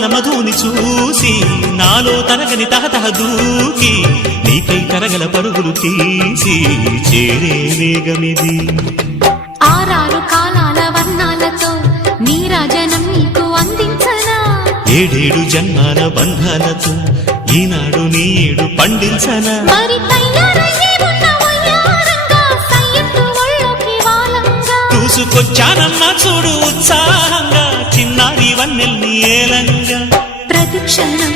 యవ్వన మధుని చూసి నాలో తరగని తహతహ దూకి నీకై తరగల పరుగులు తీసి చేరే వేగమిది. ఆరారు కాలాల వర్ణాలతో నీరాజనం నీకు అందించనా, ఏడేడు జన్మాల బంధాలతో ఈనాడు నీడు పండించనా. మరి తయారయ్యే ఉన్న వయ్యారంగా సయ్యత్తు ఒళ్ళోకి వాలంగా చూసుకొచ్చానమ్మా చూడు ఉత్సాహంగా చిన్నారి వన్నెల్ని ఏలంగా. ప్రతిక్షణం